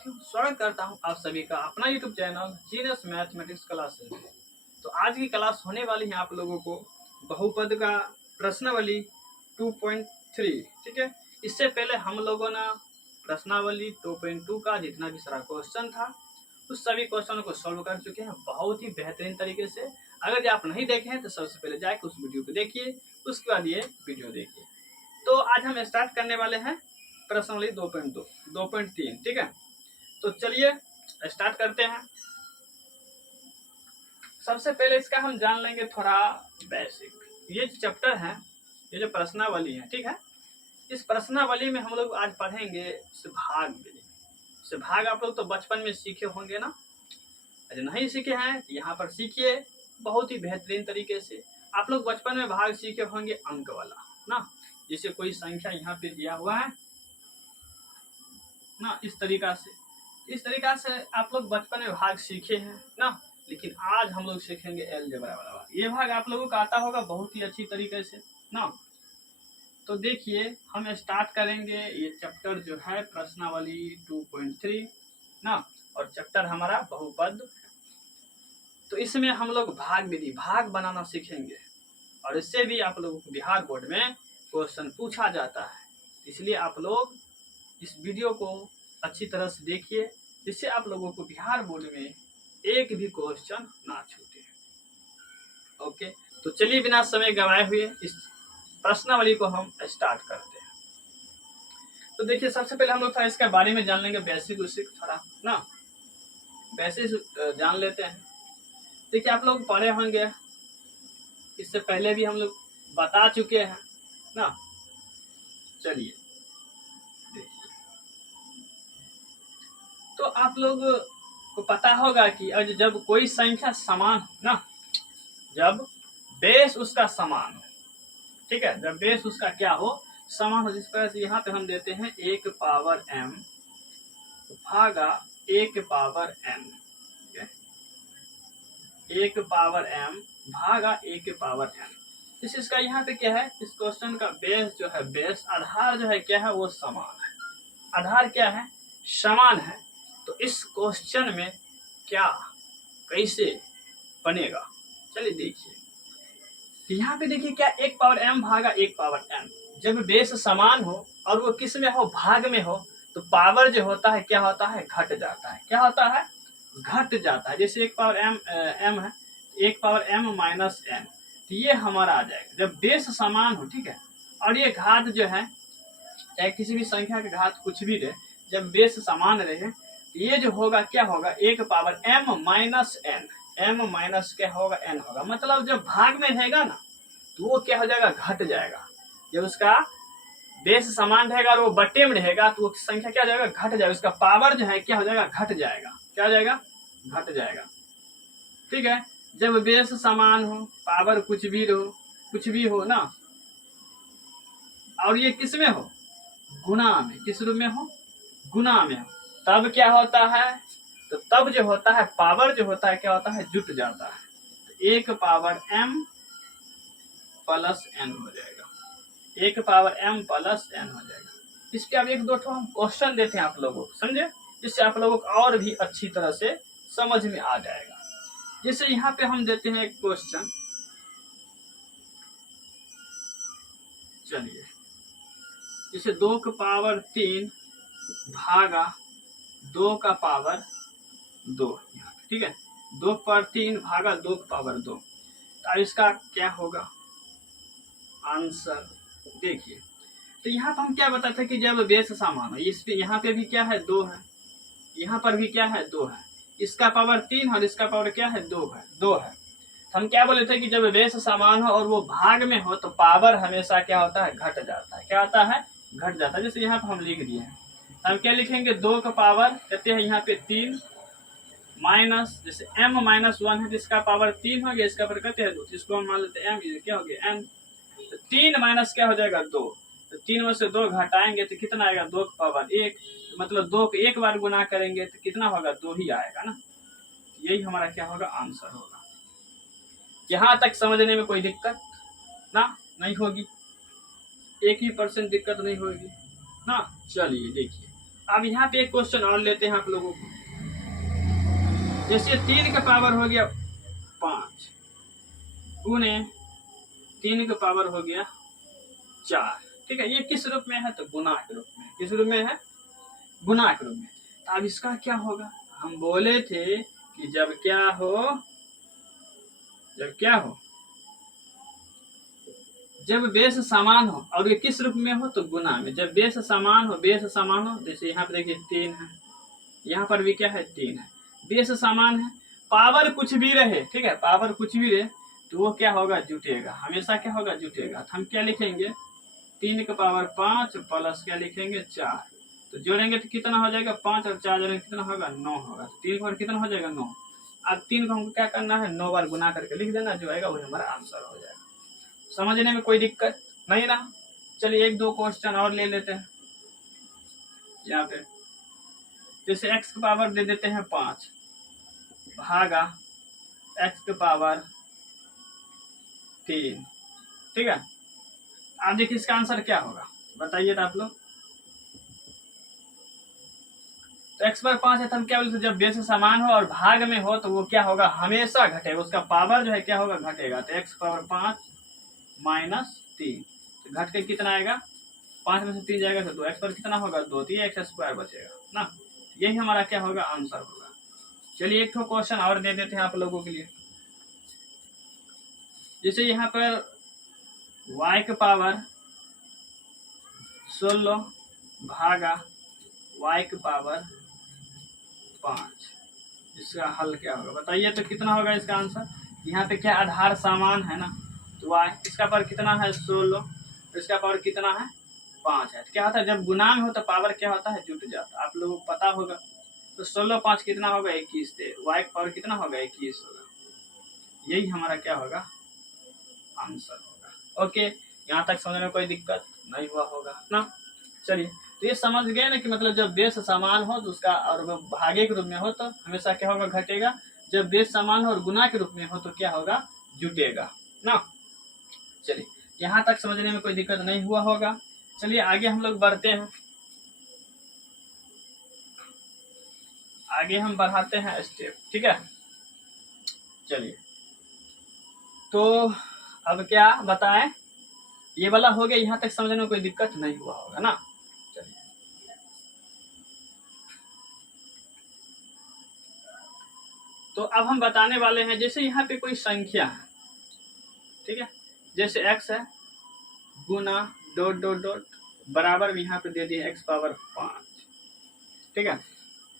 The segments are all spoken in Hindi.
साथियों, स्वागत करता हूं आप सभी का अपना YouTube channel genius mathematics classes में। तो आज की क्लास होने वाली है आप लोगों को बहुपद का प्रश्नावली 2.3। ठीक है, इससे पहले हम लोगों ने प्रश्नावली 2.2 का जितना भी सारा क्वेश्चन था उस सभी क्वेश्चनों को सॉल्व कर चुके हैं बहुत ही बेहतरीन तरीके से। अगर आप नहीं देखे हैं तो सबसे पहले जाके उस वीडियो को देखिए, उसके बाद ये वीडियो देखिए। तो आज हम स्टार्ट करने वाले हैं प्रश्नावली 2.2 2.3। ठीक है, तो चलिए स्टार्ट करते हैं। सबसे पहले इसका हम जान लेंगे थोड़ा बेसिक। ये चैप्टर है, ये जो प्रश्नावली है, ठीक है, इस प्रश्नावली में हम लोग आज पढ़ेंगे भाग विधि। से भाग आप लोग तो बचपन में सीखे होंगे ना, अगर नहीं सीखे हैं तो यहाँ पर सीखिए बहुत ही बेहतरीन तरीके से। आप लोग बचपन में भाग सीखे होंगे अंक वाला ना, जैसे कोई संख्या यहाँ पे दिया हुआ है ना, इस तरीका से आप लोग बचपन में भाग सीखे हैं ना। लेकिन आज हम लोग सीखेंगे अलजेब्रा वाला भाग। ये भाग आप लोगों को आता होगा बहुत ही अच्छी तरीके से ना। तो देखिए हम स्टार्ट करेंगे ये चैप्टर जो है प्रश्नावली 2.3 ना, और चैप्टर हमारा बहुपद। तो इसमें हम लोग भाग विधि, भाग बनाना सीखेंगे, और इससे भी आप लोगों को बिहार बोर्ड में क्वेश्चन पूछा जाता है। इसलिए आप लोग इस वीडियो को अच्छी तरह से देखिए, जिससे आप लोगों को बिहार बोर्ड में एक भी क्वेश्चन ना छूटे। ओके, तो चलिए बिना समय गवाए हुए इस प्रश्नावली को हम स्टार्ट करते हैं। तो देखिए सबसे पहले हम लोग थोड़ा इसके बारे में जान लेंगे, बेसिक उसिक थोड़ा ना, बेसिक जान लेते हैं। देखिए आप लोग पढ़े होंगे, इससे पहले भी हम लोग बता चुके हैं ना। चलिए तो आप लोग को पता होगा कि जब कोई संख्या समान हो ना, जब बेस उसका समान हो, ठीक है, जब बेस उसका क्या हो, समान हो, जिस तरह से यहाँ पे हम देते हैं 1 पावर m भागा 1 पावर n, 1 पावर m भागा 1 पावर n। इसका यहाँ पे क्या है, इस क्वेश्चन का बेस जो है, बेस आधार जो है क्या है, वो समान है। आधार क्या है, समान है। तो इस क्वेश्चन में क्या कैसे बनेगा, चलिए देखिए। यहाँ पे देखिए क्या, 1 पावर m भागा 1 पावर n। जब बेस समान हो और वो किस में हो, भाग में हो, तो पावर जो होता है क्या होता है, घट जाता है। क्या होता है, घट जाता है। जैसे 1 पावर m है, 1 पावर m माइनस n, तो ये हमारा आ जाएगा जब बेस समान हो। ठीक है, और ये घात जो है, चाहे किसी भी संख्या के घात कुछ भी रहे, जब बेस समान रहे तो ये जो होगा क्या होगा, 1 power m minus n, m minus क्या होगा, n होगा। मतलब जब भाग में रहेगा ना तो वो क्या हो जाएगा, घट जाएगा। जब उसका बेस समान रहेगा और वो बट्टे में रहेगा तो वो संख्या क्या हो जाएगा, घट जाएगा। उसका पावर जो है क्या हो जाएगा, घट जाएगा। क्या हो जाएगा, घट जाएगा। ठीक है, जब बेस समान हो, पावर कुछ भी हो ना, और ये किस में हो, गुना में, किस रूप में हो, गुना में हो, तब क्या होता है, तो तब जो होता है पावर जो होता है क्या होता है, जुट जाता है। तो 1 पावर m प्लस n हो जाएगा, 1 पावर m प्लस n हो जाएगा। इस पे अब एक दो हम क्वेश्चन देते हैं आप लोगों को, समझे, जिससे आप लोगों को और भी अच्छी तरह से समझ में आ जाएगा। जैसे यहाँ पे हम देते हैं एक क्वेश्चन, चलिए, जैसे 2 का पावर 3 भागा 2 का पावर 2, ठीक है, 2 पर 3 भागा 2 का पावर 2। तो इसका क्या होगा आंसर, देखिए। तो यहाँ पर हम क्या बताते हैं कि जब बेस समान हो, इस पे यहाँ पे भी क्या है, 2 है, यहाँ पर भी क्या है, 2 है, इसका पावर 3 और इसका पावर क्या है, 2 है। तो हम क्या बोले थे कि जब बेस समान हो और वो भाग में हो तो पावर हमेशा क्या होता है, घट जाता है। क्या होता है, घट जाता है। जैसे यहाँ पर हम लिख दिए हैं, हम क्या लिखेंगे, 2 का पावर कहते हैं यहाँ पे 3 माइनस, जैसे m माइनस 1 है तो इसका पावर 3 हो गया, इसका पावर कहते हैं 2, इसको हम मान लेते हैं m, क्या हो गया n। तो 3 माइनस क्या हो जाएगा, 2। तो 3 में से 2 घटाएंगे तो कितना आएगा, 2 का पावर 1। मतलब 2 को एक बार गुना करेंगे तो कितना होगा, 2 ही आएगा ना। यही हमारा क्या होगा, आंसर होगा। यहाँ तक समझने में कोई दिक्कत ना नहीं होगी, 1% दिक्कत नहीं होगी ना। चलिए देखिए अब यहाँ पे एक क्वेश्चन और लेते हैं आप लोगों को। जैसे 3 का पावर हो गया 5 गुने 3 का पावर हो गया 4, ठीक है। ये किस रूप में है? तो गुना के रूप में। किस रूप में है? गुना के रूप में। तो अब इसका क्या होगा? हम बोले थे कि जब क्या हो, जब बेस समान हो और ये किस रूप में हो? तो गुना में। जब बेस समान हो, जैसे यहाँ पे देखिए 3 है, यहाँ पर भी क्या है? 3 है। बेस समान है, पावर कुछ भी रहे, ठीक है, पावर कुछ भी रहे तो वो क्या होगा? जुटेगा। हमेशा क्या होगा? जुटेगा। तो हम क्या लिखेंगे? 3 का पावर 5 प्लस क्या लिखेंगे? 4। तो जोड़ेंगे तो कितना हो जाएगा? 5 और 4 जोड़ेंगे कितना होगा? 9 होगा। 3 बार कितना हो जाएगा? 9। अब 3 को हमको क्या करना है? 9 बार गुना करके लिख देना, जो आएगा वही हमारा आंसर हो जाएगा। समझने में कोई दिक्कत नहीं ना? चलिए एक दो क्वेश्चन और ले लेते हैं यहाँ पे। जैसे x का पावर दे देते हैं 5 भागा x का पावर 3, ठीक है। आप देखिए इसका आंसर क्या होगा, बताइए तो आप लोग। तो x पर 5 है तो हम क्या बोलते हैं? जब बेस समान हो और भाग में हो तो वो क्या होगा? हमेशा घटेगा, उसका पावर जो है क्या होगा? घटेगा। तो x पावर 5 माइनस 3, तो घट के कितना आएगा? 5 में से 3 जाएगा तो 2, x पर कितना होगा? 2, तो ये x स्क्वायर बचेगा ना। यही हमारा क्या होगा? आंसर होगा। चलिए एक क्वेश्चन और दे देते हैं आप लोगों के लिए। जैसे यहाँ पर y का पावर 16 भागा y का पावर 5, इसका हल क्या होगा? बताइए तो कितना होगा इसका आंसर? यहाँ पे क्या आधार समान है ना, तो y, इसका पावर कितना है? 16, इसका पावर कितना है? 5 है। क्या होता है? जब गुना में हो तो पावर क्या होता है? जुट जाता है। आप लोगों को पता होगा। तो 16 5 कितना होगा? 21। y का पावर कितना होगा? 21 होगा। यही हमारा क्या होगा? आंसर होगा। ओके, यहाँ तक समझने में कोई दिक्कत नहीं हुआ होगा ना? चलिए, तो ये समझ गए ना कि मतलब जब बेस समान हो तो उसका, और भागे के रूप में हो तो हमेशा क्या होगा? घटेगा। जब बेस समान हो और गुना के रूप में हो तो क्या होगा? जुटेगा ना। चलिए, यहाँ तक समझने में कोई दिक्कत नहीं हुआ होगा। चलिए आगे हम लोग बढ़ते हैं, आगे हम बढ़ाते हैं स्टेप, ठीक है। चलिए, तो अब क्या बताएं? ये वाला हो गया, यहाँ तक समझने में कोई दिक्कत नहीं हुआ होगा ना। चलिए, तो अब हम बताने वाले हैं, जैसे यहाँ पे कोई संख्या है, ठीक है, जैसे x है गुना डॉट डॉट डॉट बराबर यहाँ पे दे दिए x पावर 5, ठीक है।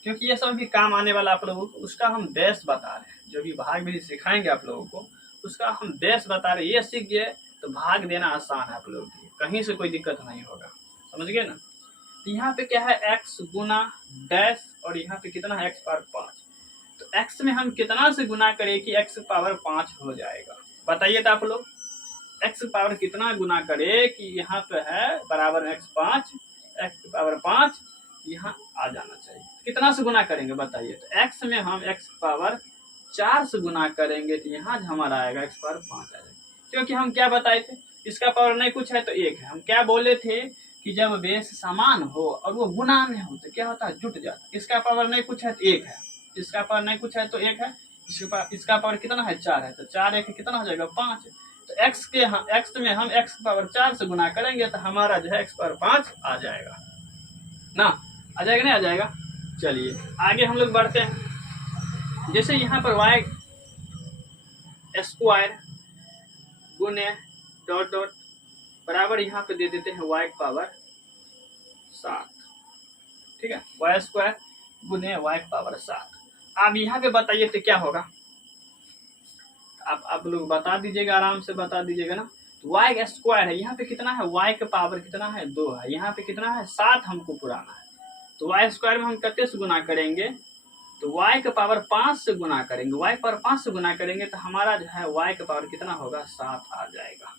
क्योंकि ये सब भी काम आने वाला आप लोगों को, उसका हम बेस बता रहे हैं। जो भी भाग विधि सिखाएंगे आप लोगों को, उसका हम बेस बता रहे हैं। ये सीख गए तो भाग देना आसान है आप लोगों के लिए, कहीं से कोई दिक्कत नहीं होगा। समझ गए ना? तो यहाँ पे क्या है? x गुना डैश, और यहाँ पे कितना है? x power 5। तो x में हम कितना से गुना करें कि x पावर 5 हो जाएगा? बताइए तो आप लोग। x पावर कितना गुना करे कि यहाँ पे है बराबर x 5, x पावर 5 यहाँ आ जाना चाहिए। कितना से गुना करेंगे बताइए? तो x में हम x पावर 4 से गुना करेंगे तो यहाँ हमारा आएगा x पावर 5 आ जाएगा। क्योंकि हम क्या बताए थे? इसका पावर नहीं कुछ है तो 1 है। हम क्या बोले थे कि जब बेस समान हो और वो गुना में हो तो क्या होता है? जुट जाता है। इसका पावर नहीं कुछ है तो 1 है, इसका पावर नहीं कुछ है तो 1 है, इसका पावर कितना है? 4 है, तो 4 1 कितना हो जाएगा? 5। तो x में हम x पावर 4 से गुना करेंगे तो हमारा जो है x पावर 5 आ जाएगा ना। आ जाएगा नहीं आ जाएगा? चलिए आगे हम लोग बढ़ते हैं। जैसे यहाँ पर y स्क्वायर गुने डॉट डॉट बराबर यहाँ पे दे देते हैं y पावर 7, ठीक है। y स्क्वायर गुने y पावर 7। अब यहाँ पे बताइए तो क्या होगा? आप लोग बता दीजिएगा, आराम से बता दीजिएगा ना। तो y स्क्वायर है, यहाँ पे कितना है? y का पावर कितना है? 2 है। यहाँ पे कितना है? 7 हमको पुराना है। तो y स्क्वायर में हम कितने से गुना करेंगे? तो y का पावर 5 से गुना करेंगे। y पावर 5 से गुना करेंगे तो हमारा जो है y का पावर कितना होगा? 7 आ जाएगा।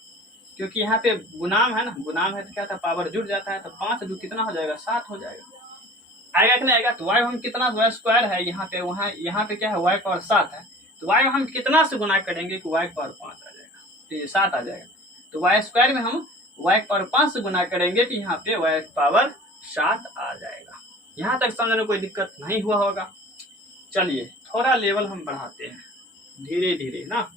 क्योंकि यहाँ पे गुनाम है ना, गुनाम है तो क्या था? पावर जुड़ जाता है। तो 5 2 कितना हो जाएगा? 7 हो जाएगा। आएगा कि नहीं आएगा? तो y हम कितना? y स्क्वायर है यहाँ पे, वहाँ यहाँ पे क्या है? y पावर 7 है। तो y हम कितना से गुना करेंगे कि y पावर 5 आ जाएगा? तो ये 7 आ जाएगा। तो y स्क्वायर में हम y पावर 5 से गुना करेंगे तो यहाँ पे y पावर 7 आ जाएगा। यहाँ तक समझने में कोई दिक्कत नहीं हुआ होगा। चलिए थोड़ा लेवल हम बढ़ाते हैं धीरे धीरे ना।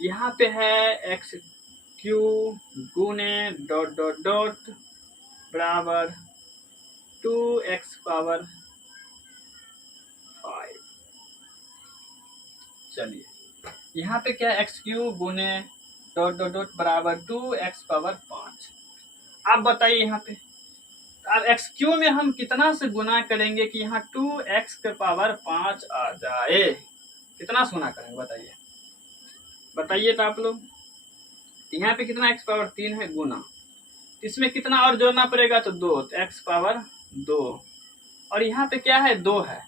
यहाँ पे है एक्स क्यू गुने डॉट डॉट डॉट बराबर 2x पावर 5। चलिए यहाँ पे क्या एक्स क्यू गुने डॉट डॉट डॉट बराबर 2x पावर 5। आप बताइए यहाँ पे अब एक्स क्यू में हम कितना से गुना करेंगे कि यहाँ 2x के पावर 5 आ जाए? कितना से गुना करेंगे बताइए, बताइए तो आप लोग। यहाँ पे कितना x पावर 3 है गुना, इसमें कितना और जोड़ना पड़ेगा तो 2, तो x पावर 2, और यहाँ पे क्या है 2 है,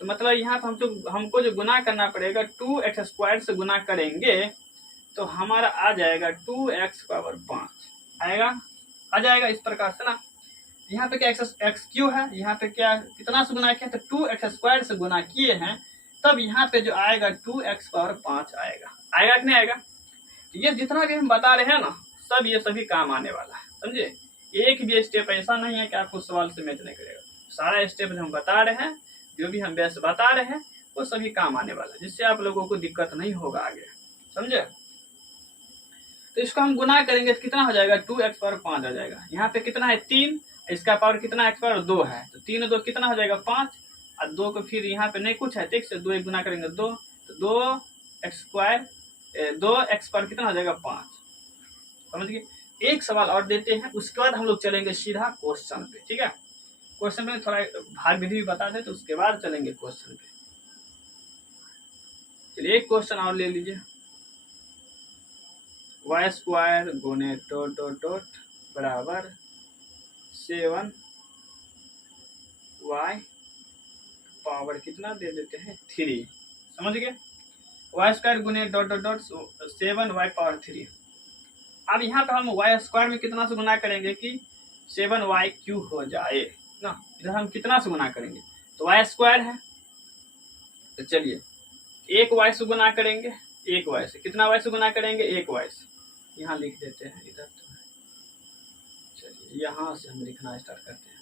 तो मतलब यहाँ पे हमको जो गुना करना पड़ेगा 2x स्क्वायर से गुना करेंगे तो हमारा आ जाएगा 2x पावर 5 आएगा, आ जाएगा इस प्रकार से ना। यहाँ पे क्या एक्स क्यू है, यहाँ पे क्या कितना से गुना किया तो 2x स्क्वायर से गुना किए हैं, तब यहाँ पे जो आएगा 2x पावर 5 आएगा। आएगा कि नहीं आएगा? ये जितना भी हम बता रहे हैं ना सब ये सभी काम आने वाला है, समझे। एक भी स्टेप ऐसा नहीं है कि आपको सवाल से मैच नहीं करेगा। सारा स्टेप जो हम बता रहे हैं, जो भी हम बेस्ट बता रहे हैं वो सभी काम आने वाला है, जिससे आप लोगों को दिक्कत नहीं होगा आगे, समझे। तो इसको हम गुना करेंगे तो कितना हो जाएगा 2x पावर 5 आ जाएगा। यहाँ पे कितना है 3, इसका पावर कितना x पावर 2 है, तो 3 2 कितना हो जाएगा 5, और 2 को फिर यहाँ पे नहीं कुछ है ठीक से 2 गुना करेंगे 2, तो 2x स्क्वायर 2x पावर कितना हो जाएगा 5, समझ गए। एक सवाल और देते हैं उसके बाद हम लोग चलेंगे सीधा क्वेश्चन पे, ठीक है। क्वेश्चन में थोड़ा भाग विधि भी बता दे तो उसके बाद चलेंगे क्वेश्चन पे। चलिए एक क्वेश्चन और ले लीजिए, वाई स्क्वायर गुने डॉट डॉट डॉट बराबर 7 वाई पावर कितना दे देते हैं 3, समझ गए। वाई स्क्वायर गुने dot dot dot 7 Y power 3। अब यहाँ पे हम वाई स्क्वायर में कितना से गुना करेंगे कि 7 वाई क्यू हो जाए ना। इधर हम कितना से गुना करेंगे तो वाई स्क्वायर है, तो चलिए एक वाई से गुना करेंगे, एक वाई से कितना वाई से गुना करेंगे, एक वाई से यहाँ लिख देते हैं इधर, तो चलिए यहाँ से हम लिखना स्टार्ट करते हैं।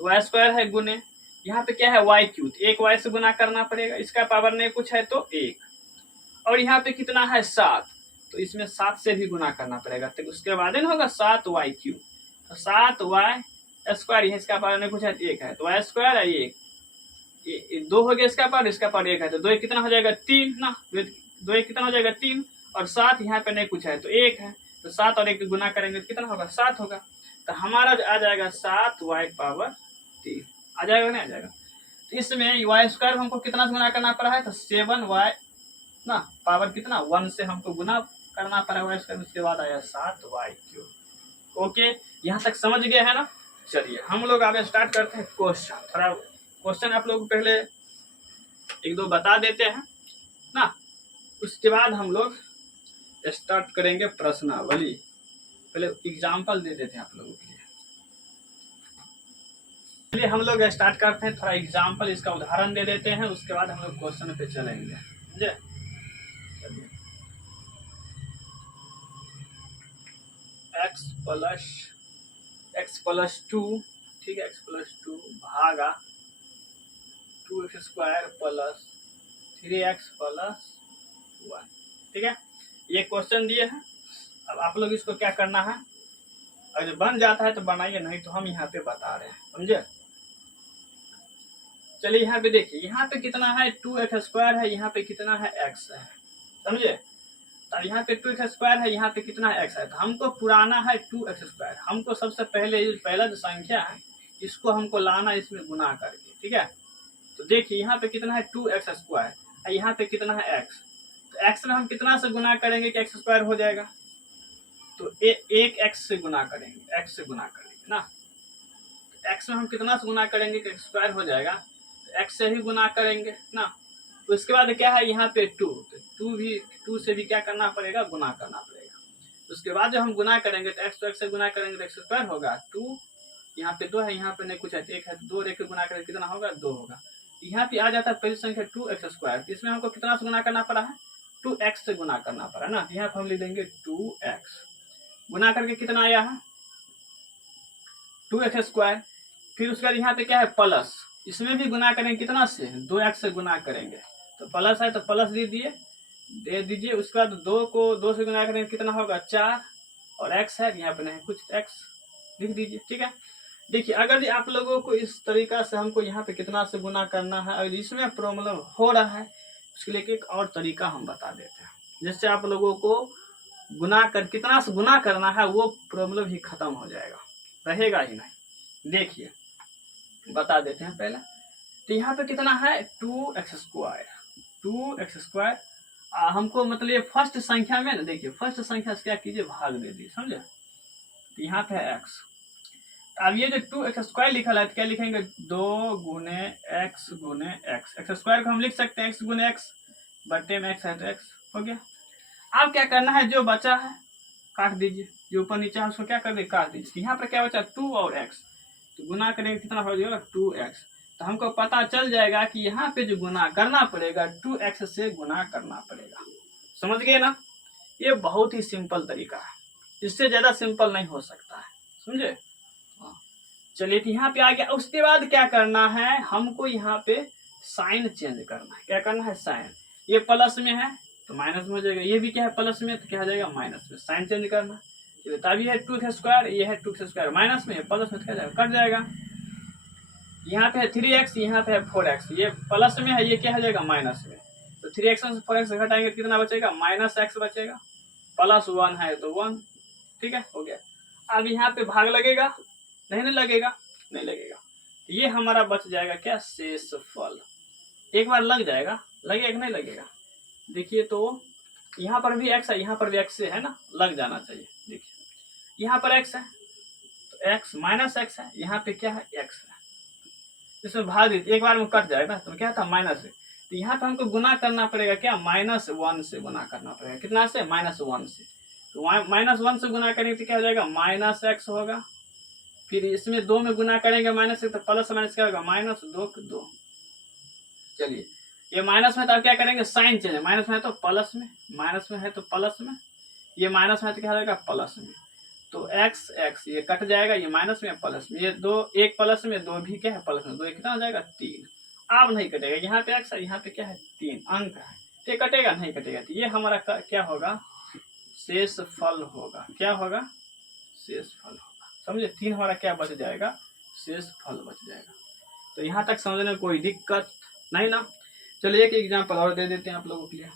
तो वाई स्क्वायर है गुने यहाँ पे क्या है वाई क्यू, एक वाई से गुना करना पड़ेगा, इसका पावर नहीं कुछ है तो 1, और यहाँ पे कितना है 7, तो इसमें 7 से भी गुना करना पड़ेगा, तो उसके बाद ही होगा 7 वाई क्यू, तो 7 वाई स्क्वायर, इसका पावर नहीं कुछ है 1 है, तो वाई स्क्वायर है 1, 2 हो गया इसका पावर, इसका पावर 1 है, तो 2 कितना हो जाएगा 3 ना, 2 कितना हो जाएगा 3, और 7 यहाँ पे नहीं कुछ है तो 1 है, तो 7 और 1 गुना करेंगे तो कितना होगा 7 होगा, तो हमारा आ जाएगा 7 वाई पावर 3 आ जाएगा नहीं आ जाएगा। तो इसमें वाई स्क्वायर हमको कितना से गुना करना पड़ा है तो 7 वाई ना पावर कितना 1 से हमको गुना करना पड़ा वाई स्क्वायर, उसके बाद आया 7 वाई क्यूब। ओके यहाँ तक समझ गए है ना। चलिए हम लोग आगे स्टार्ट करते हैं क्वेश्चन। थोड़ा क्वेश्चन आप लोग पहले एक दो बता देते हैं ना, उसके बाद हम लोग स्टार्ट करेंगे प्रश्नावली। पहले एग्जाम्पल दे देते हैं आप लोगों के लिए। चलिए हम लोग स्टार्ट करते हैं, थोड़ा एग्जाम्पल इसका उदाहरण दे देते हैं, उसके बाद हम लोग क्वेश्चन पे चलेंगे। समझे। x प्लस 2 ठीक है, x प्लस 2 भागा 2x square plus 3x plus 1 ठीक है। ये क्वेश्चन दिए हैं, अब आप लोग इसको क्या करना है, अगर बन जाता है तो बनाइए, नहीं तो हम यहाँ पे बता रहे हैं, समझे। चलिए यहाँ पे देखिए, यहाँ पे कितना है 2x स्क्वायर है, यहाँ पे कितना है x है, समझे। तो यहाँ पे 2x स्क्वायर है, यहाँ पे कितना x है, तो हमको पुराना है 2x स्क्वायर, हमको सबसे पहला जो संख्या है इसको हमको लाना इसमें गुना करके, ठीक है। तो देखिए यहाँ पे कितना है 2x स्क्वायर, यहाँ पे कितना है x, तो x में हम कितना से गुना करेंगे कि x स्क्वायर हो जाएगा, तो एक x से गुना करेंगे, x से गुना करेंगे ना, x में हम कितना से गुना करेंगे कि x स्क्वायर हो जाएगा, तो x से ही गुना करेंगे ना। तो उसके बाद क्या है यहाँ पे 2, तो 2 से भी क्या करना पड़ेगा, गुना करना पड़ेगा। तो उसके बाद जब हम गुना करेंगे तो x से गुना करेंगे तो x स्क्वायर होगा 2, यहाँ पे 2 है, यहाँ पे नहीं कुछ है 1 है, 2 1 गुना करेंगे कितना होगा 2 होगा। यहाँ पे आ जाता है पहली संख्या 2x स्क्वायर, इसमें हमको कितना से गुना करना पड़ा है 2x से गुना करना पड़ा ना, यहाँ पर हम ले लेंगे 2x गुना करके कितना आया है 2x स्क्वायर, फिर उसके बाद यहाँ पे क्या है प्लस, इसमें भी गुना करेंगे कितना से 2x से गुना करेंगे, तो प्लस है तो प्लस दे दीजिए। उसके बाद 2 को 2 से गुना करेंगे कितना होगा 4, और x है यहाँ पे नहीं कुछ, x लिख दीजिए। ठीक है, देखिए अगर आप लोगों को इस तरीका से हमको यहाँ पे कितना से गुना करना है, अगर इसमें प्रॉब्लम हो रहा है उसके लिए एक और तरीका हम बता देते हैं, जिससे आप लोगों को गुना कर कितना से गुना करना है वो प्रॉब्लम ही खत्म हो जाएगा, रहेगा ही नहीं। देखिए बता देते हैं पहले, तो यहाँ पे कितना है 2x²। हमको मतलब ये फर्स्ट संख्या में ना, देखिए फर्स्ट संख्या से क्या कीजिए भाग दे दीजिए, समझे। तो यहाँ पे है x, अब ये जो 2x² लिखा है तो क्या लिखेंगे 2 गुने x गुने x, x² को हम लिख सकते हैं x गुने x, बट्टे में x है तो x हो गया। अब क्या करना है, जो बचा है काट दीजिए, जो ऊपर नीचे है उसको क्या कर दे काट दीजिए। यहाँ पर क्या बचा 2 और x, तो गुना करेंगे कितना हो जाएगा 2x, तो हमको पता चल जाएगा कि यहाँ पे जो गुना करना पड़ेगा 2x से गुना करना पड़ेगा। समझ गए ना, ये बहुत ही सिंपल तरीका है, इससे ज्यादा सिंपल नहीं हो सकता है, समझे। चलिए तो यहाँ पे आ गया। उसके बाद क्या करना है, हमको यहाँ पे साइन चेंज करना है। क्या करना है साइन, ये प्लस में है तो माइनस में हो जाएगा, ये भी क्या है प्लस में तो क्या हो जाएगा माइनस में, साइन चेंज करना है। चलिए तब ये है 2x², ये है 2x² माइनस में, प्लस में क्या जाएगा कट जाएगा। यहाँ पे है 3x, यहाँ पे है 4x, ये प्लस में है ये क्या हो जाएगा माइनस में, तो 3x से 4x घटाएंगे कितना बचेगा -x बचेगा, +1 है तो 1। ठीक है हो गया। अब यहाँ पे भाग लगेगा नहीं लगेगा, नहीं लगेगा, तो ये हमारा बच जाएगा क्या शेषफल। एक बार लग जाएगा, लगेगा नहीं लगेगा, देखिए तो यहाँ पर भी x है यहाँ पर भी x है ना, लग जाना चाहिए। देखिए यहाँ पर x है तो x -x है, यहाँ पे क्या है x है, इसमें भाग दीजिए, एक बार में कट जाएगा तो क्या था माइनस है, तो यहाँ पे हमको गुना करना पड़ेगा क्या -1 से गुना करना पड़ेगा, कितना से -1 से, तो -1 से गुना करेंगे तो क्या हो जाएगा -x होगा, फिर इसमें 2 में गुना करेंगे माइनस से तो प्लस माइनस क्या होगा -2। चलिए ये माइनस में तो अब क्या करेंगे साइन चेंज, माइनस में है तो प्लस में, माइनस में है तो प्लस में, ये माइनस में है तो क्या हो जाएगा प्लस में, तो x ये कट जाएगा, ये माइनस में प्लस में, ये 2 एक प्लस में 2 भी क्या है प्लस में, 2 कितना हो जाएगा 3। अब नहीं कटेगा, यहाँ पे x है यहाँ पे क्या है 3 अंक है, ये कटेगा नहीं कटेगा, तो ये हमारा क्या होगा शेषफल होगा। क्या होगा शेषफल होगा, समझे। 3 हमारा क्या बच जाएगा शेषफल बच जाएगा। तो यहाँ तक समझने में कोई दिक्कत नहीं ना। चलिए एक एग्जाम्पल और दे देते हैं आप लोगों के लिए।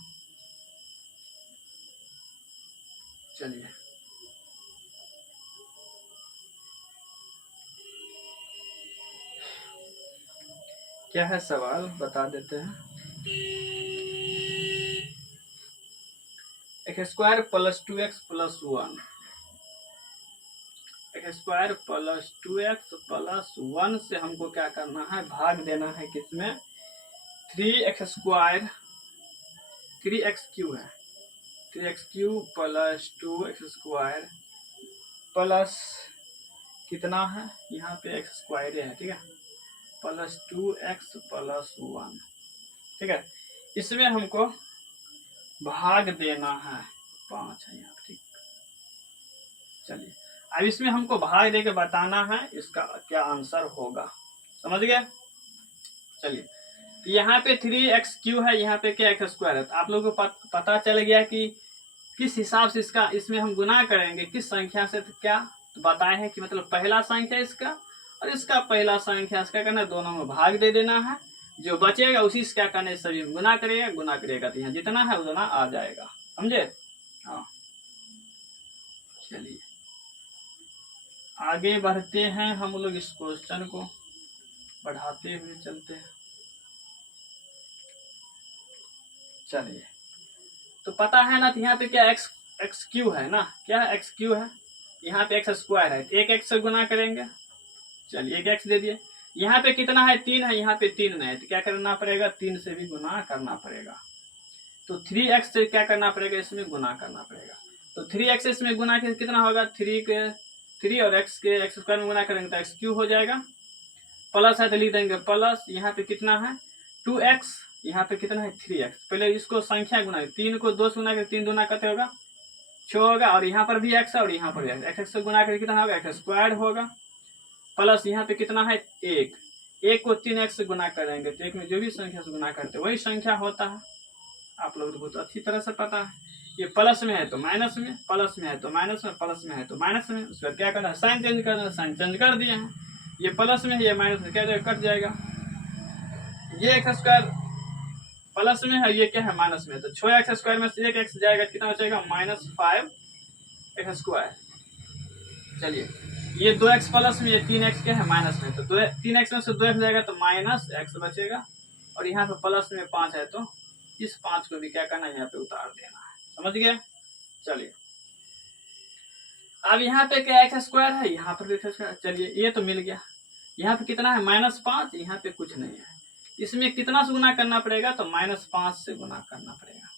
चलिए क्या है सवाल बता देते हैं। x² + 2x + 1, x² + 2x + 1 से हमको क्या करना है भाग देना है किसमें 3x² 3x³ है, 3x³ + 2x² प्लस कितना है यहाँ पे x² है, ठीक है, + 2x + 1, ठीक है। इसमें हमको भाग देना है 5 है यहाँ, ठीक। चलिए अब इसमें हमको भाग दे के बताना है इसका क्या आंसर होगा, समझ गए। चलिए तो यहाँ पे 3x³ है, यहाँ पे क्या x² है, तो आप लोगों को पता चल गया कि किस हिसाब से इसका इसमें हम गुना करेंगे किस संख्या से, तो क्या तो बताए हैं कि मतलब पहला संख्या इसका और इसका पहला संख्या इसका करना है, दोनों में भाग दे देना है, जो बचेगा उसी से क्या करना है सभी गुना करेगा तो यहाँ जितना है उतना आ जाएगा, समझे। हाँ चलिए आगे बढ़ते हैं, हम लोग इस क्वेश्चन को बढ़ाते हुए चलते हैं। चलिए तो पता है ना, तो यहाँ पे क्या x³ है ना, क्या है x³ है, यहाँ पे x² है, तो एक x से गुना करेंगे। चलिए एक x दे दिए, यहाँ पे कितना है 3 है, यहाँ पे 3 नहीं है, तो क्या करना पड़ेगा 3 से भी गुना करना पड़ेगा, तो 3x से क्या करना पड़ेगा इसमें गुना करना पड़ेगा, तो 3x इसमें गुना के कितना होगा 3 और x के x² में गुना करेंगे तो x³ हो जाएगा, प्लस है तो लिख देंगे प्लस, यहाँ पे कितना है 2x, यहाँ पे कितना है 3x, पहले इसको संख्या गुना, 3 को 2 से गुना कर 3 दूना कते होगा 6 होगा, और यहाँ पर भी x है और यहाँ पर भी x से गुना करके कितना होगा x² होगा, प्लस यहाँ पे कितना है 1, 1 को 3x से गुना करेंगे तो 1 में जो भी संख्या से गुना करते वही संख्या होता है। आप लोग तो बहुत अच्छी तरह से पता है। ये प्लस में है तो माइनस में, प्लस में है तो माइनस में, प्लस में है तो माइनस में। उसका क्या करना है, साइन चेंज करना है, साइन चेंज कर दिए हैं। ये प्लस में है, ये माइनस में, क्या जाएगा, कट जाएगा। ये एक्स स्क्वायर प्लस में है, ये क्या है, माइनस में। तो 6x स्क्वायर में से 1x जाएगा, कितना बचेगा, -5x स्क्वायर। चलिए ये 2x प्लस में, ये 3x क्या है, माइनस में। तो 3x में से 2x जाएगा तो -x बचेगा। और यहाँ पे प्लस में 5 है तो इस 5 को भी क्या करना है, यहाँ पे उतार देना है। समझ गए। चलिए अब यहाँ पे क्या एक्स स्क्वायर है, यहाँ पर भी एक्स स्क्वायर। चलिए ये तो मिल गया। यहाँ पे कितना है, -5, यहाँ पे कुछ नहीं है। इसमें कितना से गुना करना पड़ेगा, तो -5 से गुना करना पड़ेगा।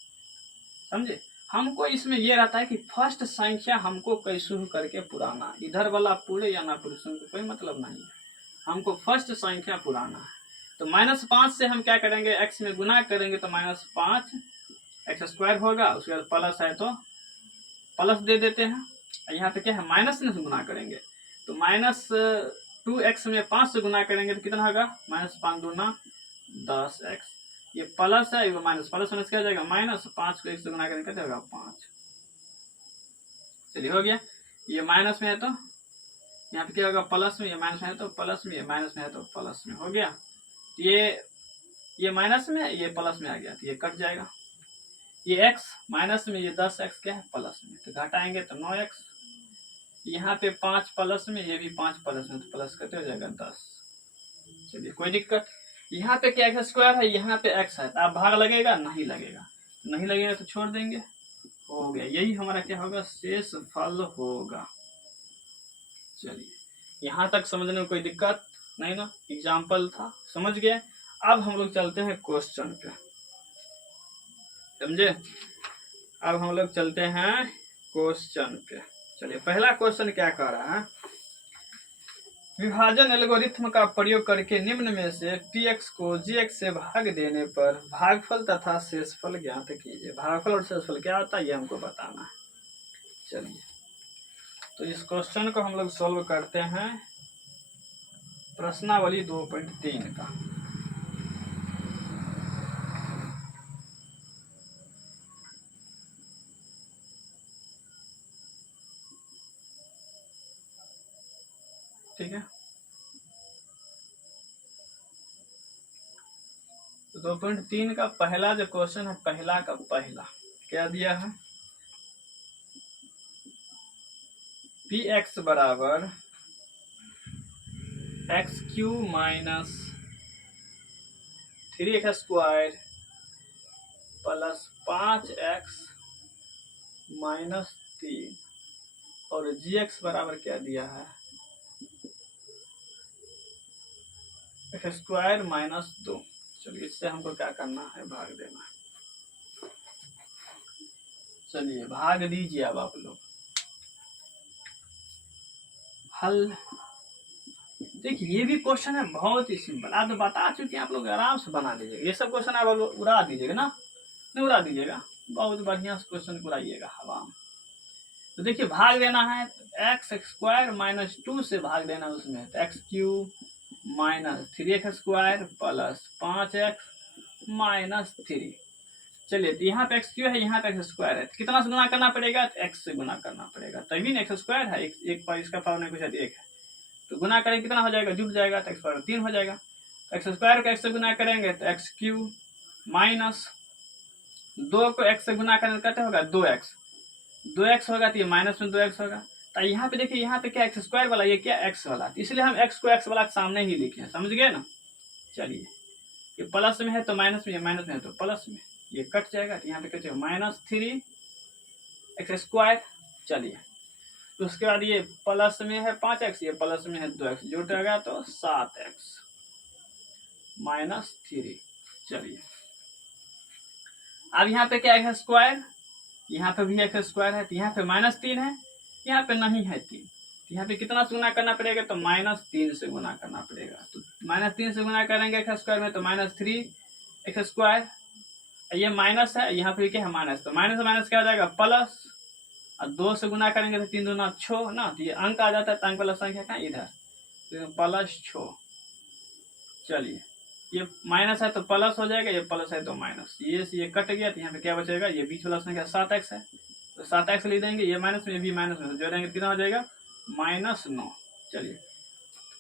समझे। हमको इसमें ये रहता है कि फर्स्ट संख्या हमको कैसे करके पुराना, इधर वाला पूरे या ना पूरे को कोई मतलब नहीं है, हमको फर्स्ट संख्या पुराना है। तो -5 से हम क्या करेंगे, x में गुना करेंगे तो -5 एक्स स्क्वायर होगा। उसके बाद प्लस है तो प्लस दे देते हैं। यहाँ पे क्या है, माइनस से गुना करेंगे तो -2x में 5 से गुना करेंगे तो कितना होगा, -5 दूना 10x। ये प्लस है, ये माइनस, प्लस माइनस क्या जाएगा, -5 को 1 से गुना करेंगे कितना होगा, 5। चलिए हो गया। ये माइनस में है तो यहाँ पे क्या होगा, प्लस में, ये माइनस में है तो प्लस में, ये माइनस में है तो प्लस में। हो गया। ये माइनस में, ये प्लस में आ गया तो ये कट जाएगा। ये x माइनस में, ये 10x क्या है, प्लस में, तो घटाएंगे तो 9x। यहाँ पे 5 प्लस में, ये भी 5 प्लस में, तो प्लस करते हो जाएगा 10। चलिए कोई दिक्कत। यहाँ पे क्या एक्स स्क्वायर है, यहाँ पे x है, तो आप भाग लगेगा, नहीं लगेगा, नहीं लगेगा तो छोड़ देंगे। हो गया, यही हमारा क्या होगा, शेष फल होगा। चलिए यहाँ तक समझने में कोई दिक्कत नहीं ना, एग्जाम्पल था, समझ गए। अब हम लोग चलते हैं क्वेश्चन पे, समझे। अब हम लोग चलते हैं क्वेश्चन पे। चलिए पहला क्वेश्चन क्या कह रहा है, विभाजन एल्गोरिथ्म का प्रयोग करके निम्न में से px को gx से भाग देने पर भागफल तथा शेषफल ज्ञात कीजिए। भागफल और शेषफल क्या होता है, ये हमको बताना है। चलिए तो इस क्वेश्चन को हम लोग सॉल्व करते हैं प्रश्नावली 2.3 का। ठीक है, तो 2.3 का पहला जो क्वेश्चन है, पहला का पहला क्या दिया है, px बराबर x³ minus 3x square plus 5x minus 3 और gx बराबर क्या दिया है, x स्क्वायर माइनस 2। चलिए इससे हमको क्या करना है, भाग देना है। चलिए भाग दीजिए। अब आप लोग हल देखिए, ये भी क्वेश्चन है बहुत ही सिंपल, आप तो बता चुके हैं, आप लोग आराम से बना लीजिएगा। ये सब क्वेश्चन आप लोग उड़ा दीजिएगा ना, नहीं उड़ा दीजिएगा, बहुत बढ़िया से क्वेश्चन उड़ाइएगा हवा में। तो देखिए भाग देना है, एक्स स्क्वायर माइनस 2 से भाग देना उसमें, तो x³ minus 3x square plus 5x minus 3। चलिए तो यहाँ पे x³ है, यहाँ पे x स्क्वायर है, तो कितना से गुना करना पड़ेगा, तो x से गुना करना पड़ेगा, तभी ना x स्क्वायर है, एक पर इसका पावर नहीं कुछ है, 1 है, तो गुना करेंगे कितना हो जाएगा, जुट जाएगा, तो x स्क्वायर 3 हो जाएगा। तो x स्क्वायर को x से गुना करेंगे तो x³ माइनस 2 को x से गुना करने कहते होगा 2x होगा, तो ये माइनस में 2x होगा। तो यहाँ पे देखिए, यहाँ पे क्या x स्क्वायर वाला, ये क्या x वाला, तो इसलिए हम x को x वाला के सामने ही लिखे हैं, समझ गए ना। चलिए ये प्लस में है तो माइनस में, ये माइनस में है तो प्लस में, ये कट जाएगा, तो यहाँ पे कहते हैं -3x स्क्वायर। चलिए तो उसके बाद ये प्लस में है 5x, ये प्लस में है 2x, जुटेगा तो 7x माइनस 3। चलिए अब यहाँ पे क्या है, स्क्वायर, यहाँ पे भी x स्क्वायर है, तो यहाँ पे -3 है, यहाँ पे नहीं है 3, तो यहाँ पे कितना से गुना करना पड़ेगा, तो -3 से गुना करना पड़ेगा। तो -3 से गुना करेंगे x स्क्वायर में तो -3x स्क्वायर, ये माइनस है, यहाँ पे क्या है माइनस, तो माइनस माइनस क्या हो जाएगा, प्लस, और 2 से गुना करेंगे तो 3 दूना 6 ना, तो ये अंक आ जाता है, तो अंक वाला संख्या कहाँ, इधर, तो प्लस 6। चलिए ये माइनस है तो प्लस हो जाएगा, ये प्लस है तो माइनस, ये कट गया तो यहाँ पे क्या बचेगा, ये बीच वाला संख्या 7x है तो 7x लिख देंगे, ये माइनस में भी माइनस में जोड़ेंगे कितना हो जाएगा -9। चलिए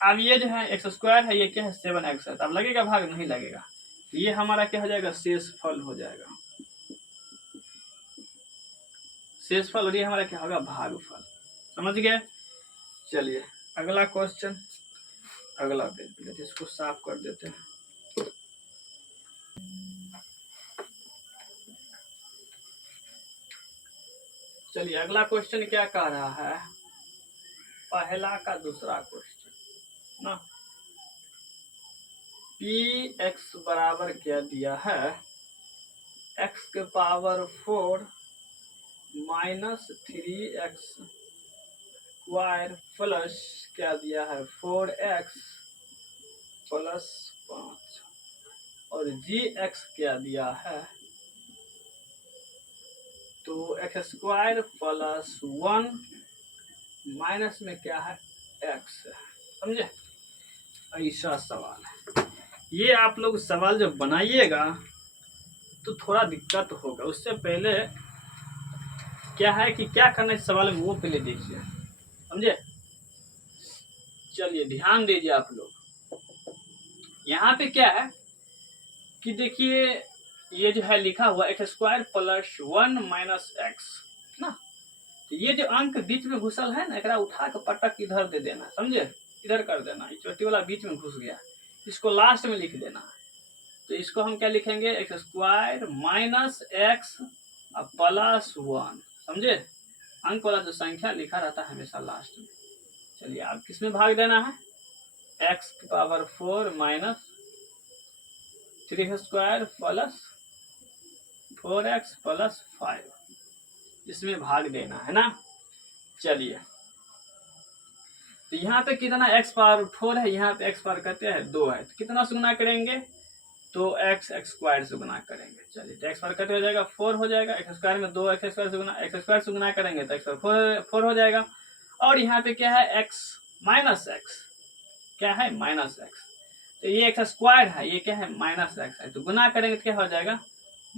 अब ये जो है x स्क्वायर है ये क्या है 7x है, तो अब लगेगा भाग, नहीं लगेगा, ये हमारा क्या हो जाएगा शेषफल हो जाएगा, शेषफल, और ये हमारा क्या होगा भागफल। समझ गए। चलिए अगला क्वेश्चन, अगला पेज पे लेते, इसको साफ कर देते हैं। चलिए अगला क्वेश्चन क्या कह रहा है, पहला का दूसरा क्वेश्चन ना, px बराबर क्या दिया है, x के पावर 4 -3x स्क्वायर प्लस क्या दिया है 4x प्लस 5, और gx क्या दिया है, तो x स्क्वायर प्लस 1 माइनस में क्या है x है। समझे, ऐसा सवाल है। ये आप लोग सवाल जब बनाइएगा तो थोड़ा दिक्कत होगा, उससे पहले क्या है कि क्या करना है सवाल में वो पहले देखिए, समझे। चलिए ध्यान दीजिए आप लोग, यहाँ पे क्या है कि देखिए ये जो है लिखा हुआ x square plus 1 minus x ना, तो ये जो अंक बीच में घुसल है ना, एकरा उठा के पटक इधर दे देना, समझे, इधर कर देना, ये छोटी वाला बीच में घुस गया, इसको लास्ट में लिख देना। तो इसको हम क्या लिखेंगे, x square minus x plus 1, समझे, अंक वाला जो संख्या लिखा रहता है हमेशा लास्ट में। चलिए आप किस में भाग देना है, एक्स की power 4 minus 3 square plus 4x plus 5, इसमें भाग देना है ना। चलिए तो यहाँ पे कितना x पावर 4 है, यहाँ पे x पावर कहते हैं 2 है, तो कितना से गुना करेंगे, तो x स्क्वायर से गुना करेंगे। चलिए तो x पावर कहते हो जाएगा 4 हो जाएगा, x स्क्वायर में 2 x स्क्वायर से गुना करेंगे तो x पावर 4 हो जाएगा, और यहाँ पे क्या है x माइनस एक्स, क्या है माइनस एक्स, तो ये एक्स स्क्वायर है, ये क्या है माइनस एक्स है, तो गुना करेंगे तो क्या हो जाएगा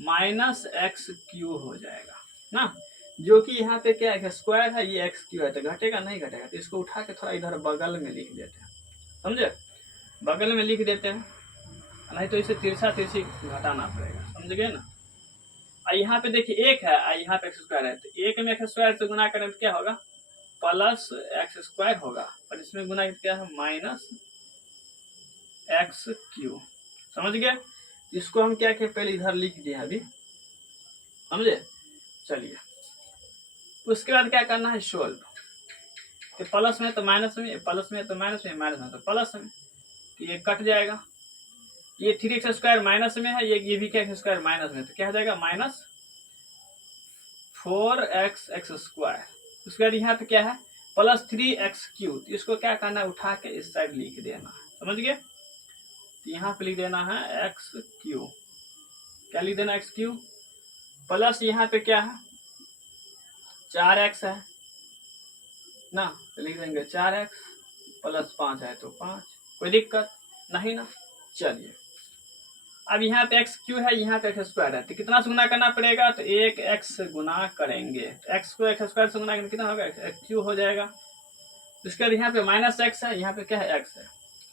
माइनस एक्स क्यू हो जाएगा ना, जो कि यहाँ पे क्या एक्स स्क्वायर है, ये एक्स क्यू है, तो घटेगा नहीं घटेगा, तो इसको उठा के थोड़ा इधर बगल में लिख देते हैं, समझे, बगल में लिख देते हैं, नहीं तो इसे तिरछा तिरछी घटाना पड़ेगा, समझ गए ना। यहाँ पे देखिए एक है, यहाँ पे एक्स स्क्वायर है, तो एक में एक्स स्क्वायर से गुना करें तो क्या होगा प्लस एक्स स्क्वायर होगा, और इसमें गुना क्या है माइनस एक्स क्यू, समझ गए। इसको हम क्या किया पहले इधर लिख दिया अभी, समझे। चलिए उसके बाद क्या करना है सोल्व, तो प्लस में तो माइनस में, प्लस में तो माइनस में, माइनस में तो प्लस में, तो ये कट जाएगा, ये 3x स्क्वायर माइनस में है, ये भी क्या एक्स स्क्वायर माइनस में, तो क्या हो जाएगा माइनस 4x एक्स स्क्वायर। उसके बाद यहाँ पे क्या है प्लस 3x क्यू, तो इसको क्या करना है उठा के इस साइड लिख देना है, समझ गए। तो यहाँ पे लिख देना है एक्स क्यू, क्या लिख देना एक्स क्यू, प्लस यहाँ पे क्या है 4x है ना, तो लिख देंगे 4x प्लस 5 है तो 5, कोई दिक्कत नहीं ना। चलिए अब यहाँ पे एक्स क्यू है, यहाँ पे एक्स स्क्वायर है, तो कितना से गुना करना पड़ेगा, तो एक एक्स गुना करेंगे, एक्स को एक्स स्क्वायर से गुना करेंगे कितना होगा एक्स क्यू हो जाएगा। उसके बाद यहाँ पे माइनस एक्स है, यहाँ पे क्या है एक्स है,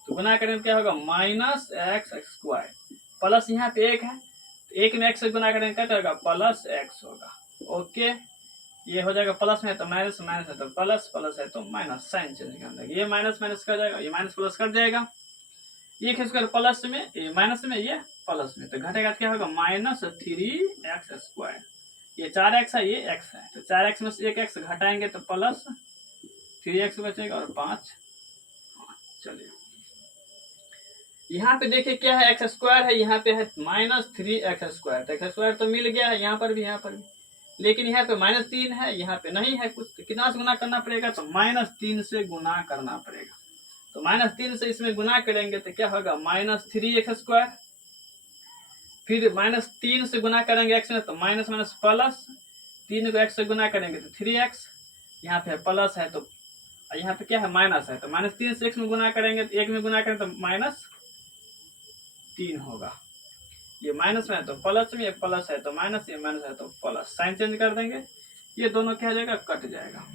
तो गुना करेंगे क्या होगा माइनस एक्स स्क्वायर, प्लस यहाँ पे एक है, तो एक में एक्स से गुना करेंगे क्या होगा प्लस एक्स होगा। ओके ये हो जाएगा, प्लस में तो माइनस, माइनस है तो प्लस, प्लस है तो माइनस, साइन चेंज कर देंगे, ये माइनस माइनस कर जाएगा, ये माइनस प्लस कर जाएगा, ये स्क्वायर प्लस में, ये माइनस में, ये प्लस में, तो घटेगा क्या होगा माइनस 3x स्क्वायर, ये 4x है, ये x है, तो 4x में से एक x घटाएंगे तो प्लस 3x बचेगा और 5। चलिए यहाँ पे देखिए क्या है एक्स स्क्वायर है, यहाँ पे है माइनस 3x स्क्वायर, तो एक्स स्क्वायर तो मिल गया है यहाँ पर भी, यहाँ पर भी, लेकिन यहाँ पे माइनस 3 है, यहाँ पे नहीं है कुछ, तो कितना से गुना करना पड़ेगा, तो माइनस 3 से गुना करना पड़ेगा, तो माइनस 3 से इसमें गुना करेंगे तो क्या होगा माइनस 3x स्क्वायर, फिर माइनस 3 से गुना करेंगे x में तो माइनस माइनस प्लस, 3 को x से गुना करेंगे तो 3x, यहाँ पे प्लस है तो और यहाँ पे क्या है माइनस है, तो -3 से x में गुना करेंगे तो 1 में गुना करें तो -3 होगा। ये माइनस में है तो प्लस में, ये प्लस है तो माइनस, ये माइनस है तो प्लस। साइन चेंज कर देंगे, ये दोनों क्या हो जाएगा, कट जाएगा।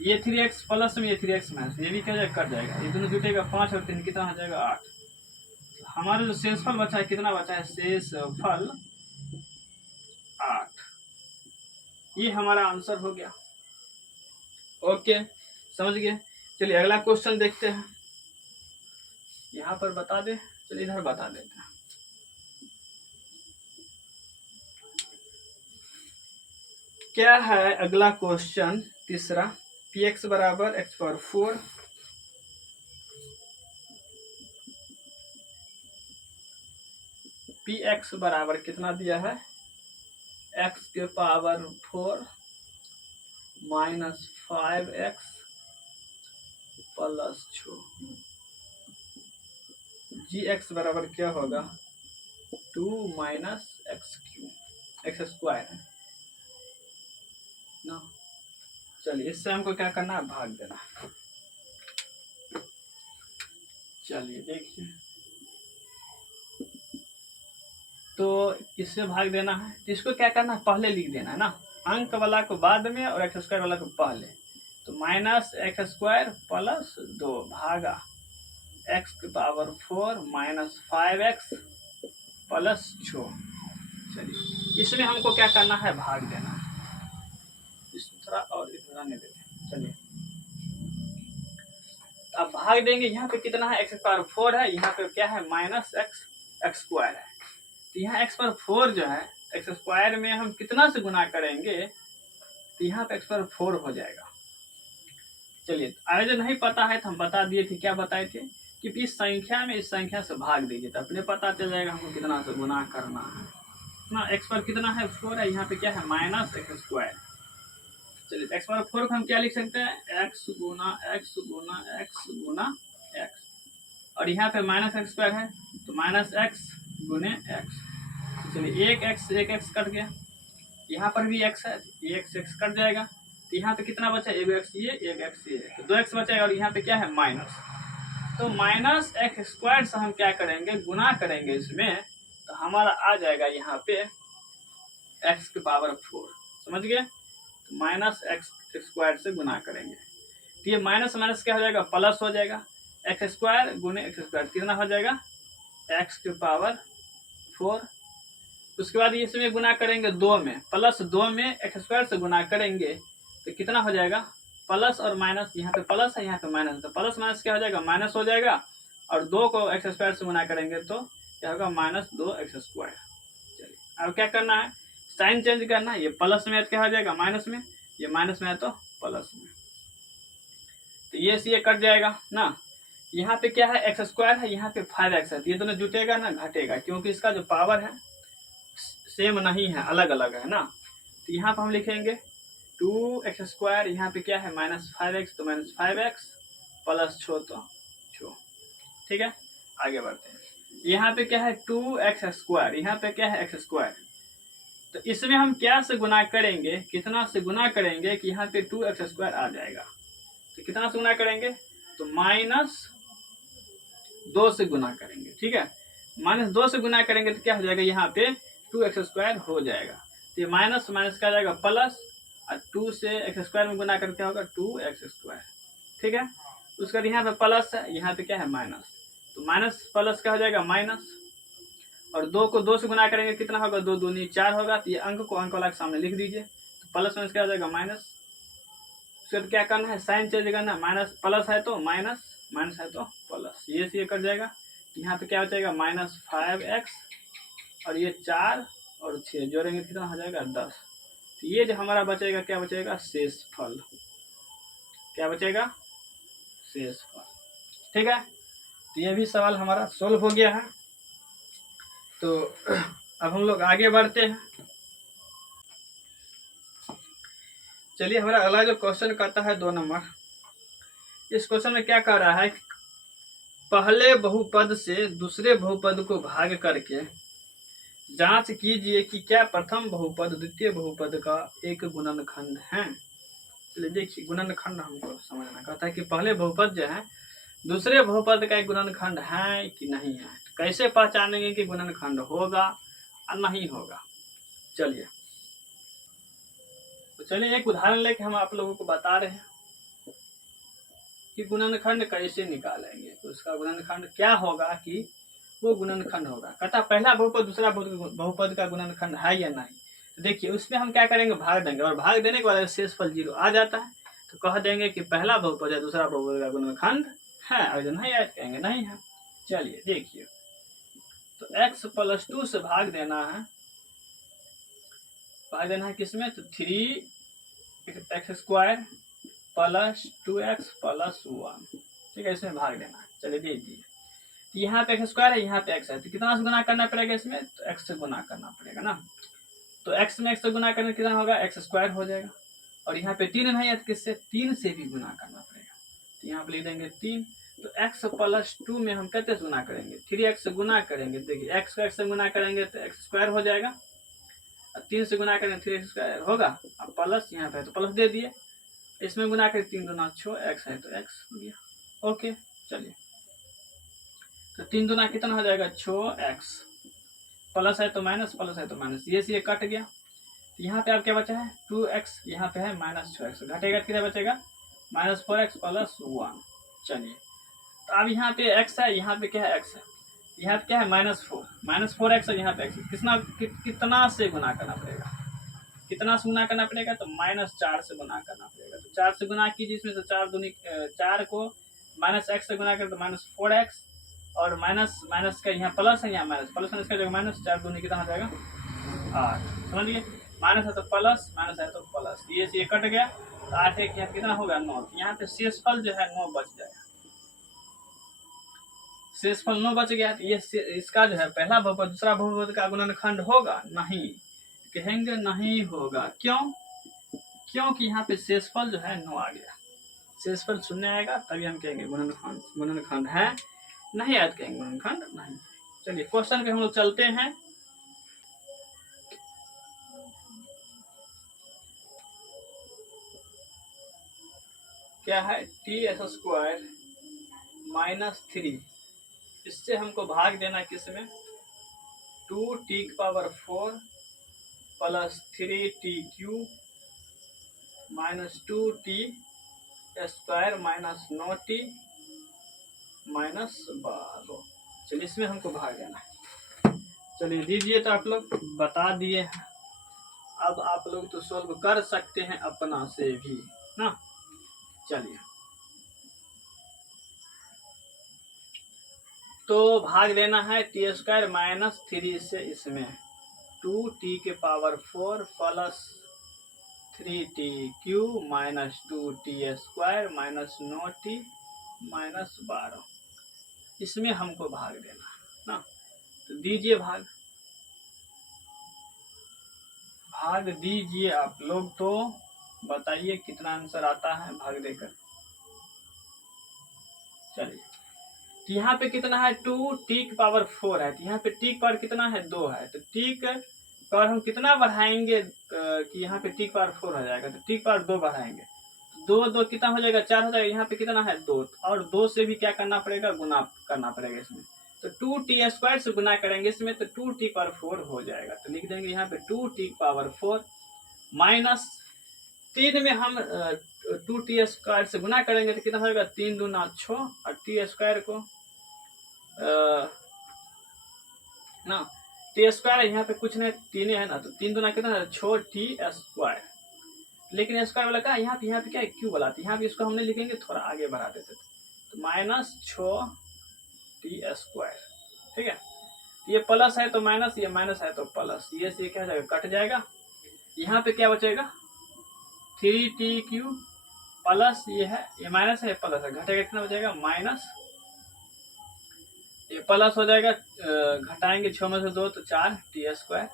ये 3x प्लस में, ये 3x माइनस, ये भी क्या हो जाएगा, कट जाएगा। ये दोनों जुटेगा 5 और 3 कितना हो जाएगा 8। हमारा जो शेषफल बचा है कितना बचा है, शेषफल 8। ये हमारा आंसर हो गया। ओके, समझ गए। चलिए अगला क्वेश्चन देखते हैं। यहाँ पर बता दे, चलिए इधर बता देते हैं। क्या है अगला क्वेश्चन, तीसरा, px बराबर x⁴ px बराबर कितना दिया है, x⁴ -5x + 6। gx बराबर क्या होगा, 2 - x² है ना। चलिए इससे हमको क्या करना है, भाग देना। चलिए देखिए, तो इससे भाग देना है तो इसको क्या करना है, पहले लिख देना है ना, अंक वाला को बाद में और x² वाला को पहले। तो -x² + 2 भागा x⁴ -5x + 6। चलिए इसमें हमको क्या करना है, भाग देना है। इसमें थोड़ा और इतना नहीं देते। चलिए अब भाग देंगे। यहाँ पे कितना है, x⁴ है, यहाँ पे क्या है, -x² है। तो यहाँ x⁴ जो है, x² में हम कितना से गुना करेंगे, तो यहाँ पे x⁴ हो जाएगा। चलिए आगे जो नहीं पता है तो हम बता दिए थे, क्या बताए थे कि इस संख्या में इस संख्या से भाग दीजिए तो अपने पता चल जाएगा हमको कितना से गुना करना है ना। x पर कितना है, 4 है, यहाँ पे क्या है, -x²। चलिए x⁴ को हम क्या लिख सकते हैं, x गुना x गुना x गुना x, और यहाँ पे -x² है तो -x गुने x। चलिए एक x कट गया, यहाँ पर भी x है, x कट जाएगा। तो यहाँ पे कितना बचा, एक x ये, एक x ये, तो 2x बचेगा। और यहाँ पे क्या है, माइनस, तो -x² से हम क्या करेंगे, गुना करेंगे इसमें, तो हमारा आ जाएगा यहाँ पे x⁴। समझ गए, तो -x² से गुना करेंगे तो ये माइनस माइनस क्या हो जाएगा, प्लस हो जाएगा। x² गुने x² कितना हो जाएगा, x⁴। उसके बाद इसमें गुना करेंगे 2 में, +2 में x² से गुना करेंगे तो कितना हो जाएगा, प्लस और माइनस, यहाँ पे प्लस है यहाँ पे माइनस, तो प्लस माइनस क्या हो जाएगा, माइनस हो जाएगा। और 2 को x² से गुना करेंगे तो क्या होगा, -2x²। चलिए अब क्या करना है, साइन चेंज करना है। ये प्लस में क्या हो जाएगा, माइनस में, ये माइनस में है तो प्लस में, तो ये से ये कट जाएगा ना। यहाँ पे क्या है, x² है, यहाँ पे 5x है, तो ये दोनों जुटेगा ना, घटेगा, क्योंकि इसका जो पावर है सेम नहीं है, अलग अलग है ना। तो यहाँ पर हम लिखेंगे 2x², यहाँ पे क्या है, -5x, तो -5x + 6 तो 6। ठीक है, आगे बढ़ते हैं। यहाँ पे क्या है, 2x², यहाँ पे क्या है, x²। तो इसमें हम क्या से गुना करेंगे, कितना से गुना करेंगे कि यहाँ पे 2x² आ जाएगा। तो कितना से गुना करेंगे, तो -2 से गुना करेंगे। ठीक है, -2 से गुना करेंगे तो क्या हो जाएगा, यहाँ पे 2x² हो जाएगा। तो ये माइनस माइनस क्या जाएगा, प्लस, और 2 से x² में गुना करके होगा 2x²। ठीक है, उसका यहाँ पे प्लस है, यहाँ पे क्या है, माइनस, तो माइनस प्लस क्या हो जाएगा, माइनस, और 2 को 2 से गुना करेंगे कितना होगा, 2 दूनी 4 होगा। तो ये अंक को अंक वाला के सामने लिख दीजिए, तो प्लस माइनस क्या हो जाएगा, माइनस। उसके बाद क्या करना है, साइन चेंज करना है, माइनस प्लस है तो माइनस, माइनस है तो प्लस, ये से ये कट जाएगा। यहाँ पे क्या बचेगा, -5x, और ये 4 और 6 जोड़ेंगे कितना हो जाएगा, 10। तो ये जो हमारा बचेगा, क्या बचेगा, शेषफल। क्या बचेगा, शेषफल। ठीक है, तो ये भी सवाल हमारा सोल्व हो गया है। तो अब हम लोग आगे बढ़ते हैं। चलिए हमारा अगला जो क्वेश्चन करता है 2 नंबर, इस क्वेश्चन में क्या कह रहा है, पहले बहुपद से दूसरे बहुपद को भाग करके जांच कीजिए कि क्या प्रथम बहुपद द्वितीय बहुपद का एक गुणनखंड है। चलिए देखिए, गुणनखंड हमको समझना कहता है कि पहले बहुपद जो है दूसरे बहुपद का एक गुणनखंड है कि नहीं है। तो कैसे पहचानेंगे कि गुणनखंड होगा और नहीं होगा। चलिए तो चलिए एक उदाहरण लेके हम आप लोगों को बता रहे हैं कि गुणनखंड कैसे निकालेंगे। तो उसका गुणनखंड क्या होगा कि वो गुणनखंड होगा। कहता पहला बहुपद दूसरा बहुपद का गुणनखंड है या नहीं। तो देखिए उसमें हम क्या करेंगे, भाग देंगे, और भाग देने के बाद शेषफल 0 आ जाता है तो कह देंगे कि पहला बहुपद है दूसरा बहुपद का गुणनखंड है, और जो नहीं है कहेंगे नहीं है। चलिए देखिए, तो x + 2 से भाग देना है, किसमें, तो 3x² + 2x + 1, ठीक है, इसमें भाग देना है। चलिए दे दिए, तो यहाँ पे x² है, यहाँ पे x है, तो कितना से गुना करना पड़ेगा इसमें, तो x से गुना करना पड़ेगा ना। तो x में x से गुना करने कितना होगा, x² हो जाएगा, और यहाँ पे 3 नहीं है तो किससे, 3 से भी गुना करना पड़ेगा। तो यहाँ पे लिख देंगे 3। तो x + 2 में हम कितने से गुना करेंगे, 3x से गुना करेंगे। देखिए x को x से गुना करेंगे तो x² हो जाएगा, और 3 से गुना करेंगे 3x² होगा, अब प्लस यहाँ पे तो प्लस दे दिए, इसमें गुना करें 3 दूना 6, x है तो x हो गया। ओके चलिए, तो 3 दूना कितना हो जाएगा, 6x, प्लस है तो माइनस, प्लस है तो माइनस, ये से ये कट गया। तो यहाँ पे अब क्या बचा है, 2x, यहाँ पे है -6x, घटेगा कितना बचेगा, -4x + 1। चलिए तो अब यहाँ पे x है, यहाँ पे क्या है, x है, यहाँ पे क्या है, -4x, और यहाँ पे x कितना से गुना करना पड़ेगा, कितना से गुना करना पड़ेगा, तो -4 से गुना करना पड़ेगा। तो 4 से गुना कीजिए, इसमें से 4 दूनी 4 को -x से गुना करें तो -4x, और माइनस का यहाँ प्लस है, यहाँ माइनस, प्लस इसका जो -4 दूनी कितना हो जाएगा, 8। समझ लिए, माइनस है तो प्लस, माइनस है तो प्लस, ये कट गया, तो 8 एक यहाँ कितना होगा, 9। यहाँ पे शेषफल जो है 9 बच जाएगा, शेषफल 9 बच गया। तो ये इसका जो है पहला बहुपद दूसरा बहुपद का गुणनखंड होगा नहीं, कहेंगे नहीं होगा। क्यों, क्योंकि यहाँ पे शेषफल जो है 9 आ गया, शेषफल 0 आएगा तभी हम कहेंगे गुणनखंड है, नहीं याद कहेंगे गुणनखंड नहीं। चलिए क्वेश्चन पे हम लोग चलते हैं। क्या है, t² - 3, इससे हमको भाग देना किसमें, 2t⁴ + 3t³ - 2t² - 9t -12। चलिए इसमें हमको भाग देना है। चलिए दीजिए, तो आप लोग बता दिए हैं, अब आप लोग तो सॉल्व कर सकते हैं अपना से भी ना। चलिए तो भाग देना है t² - 3 से, इसमें 2t⁴ + 3t³ - 2t² - 9t -12, इसमें हमको भाग देना ना। तो दीजिए भाग दीजिए आप लोग, तो बताइए कितना आंसर आता है भाग देकर। चलिए तो यहाँ पे कितना है, 2t⁴ है, तो यहाँ पे t पावर कितना है, 2 है, तो t पावर हम कितना बढ़ाएंगे कि यहाँ पे t⁴ हो जाएगा, तो t पावर 2 बढ़ाएंगे, 2 कितना हो जाएगा, 4 हो जाएगा, यहाँ पे कितना है 2, और 2 से भी क्या करना पड़ेगा, गुना करना पड़ेगा इसमें, तो 2t² से गुना करेंगे इसमें, तो 2t⁴ हो जाएगा। तो लिख देंगे यहाँ पे 2t⁴ -3 में हम 2t² से गुना करेंगे तो कितना होगा, 3 दूना 6, और t² को ना, t² यहाँ पे कुछ नहीं, 3 है ना, तो 3 दूना कितना है, 6t²। लेकिन स्क्वायर वाला का यहाँ पे क्या है, क्यू वाला, यहाँ पे इसको हमने लिखेंगे थोड़ा आगे बढ़ा देते थे, तो -6t², ठीक है। ये प्लस है तो माइनस, ये माइनस है तो प्लस, ये से क्या जाएगा, कट जाएगा। यहाँ पे क्या बचेगा, 3t³ प्लस, ये है, ये माइनस है, प्लस है, घटेगा कितना बचेगा, माइनस, ये प्लस हो जाएगा, घटाएंगे 6 में से 2 तो 4t²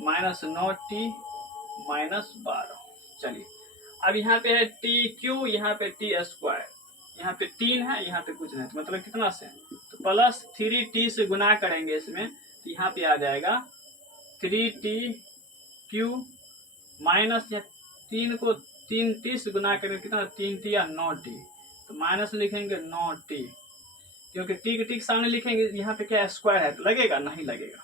-9t -12। चलिए अब यहाँ पे है TQ, यहाँ पे t², यहाँ पे 3 है, यहाँ पे कुछ नहीं, तो मतलब कितना से, तो प्लस 3t से गुना करेंगे इसमें, तो यहाँ पे आ जाएगा 3tQ माइनस, 3 को तीन टी से गुना करेंगे कितना, 3t या 9t, तो माइनस लिखेंगे 9t, क्योंकि टी के सामने लिखेंगे यहाँ पे क्या स्क्वायर है तो लगेगा, नहीं लगेगा।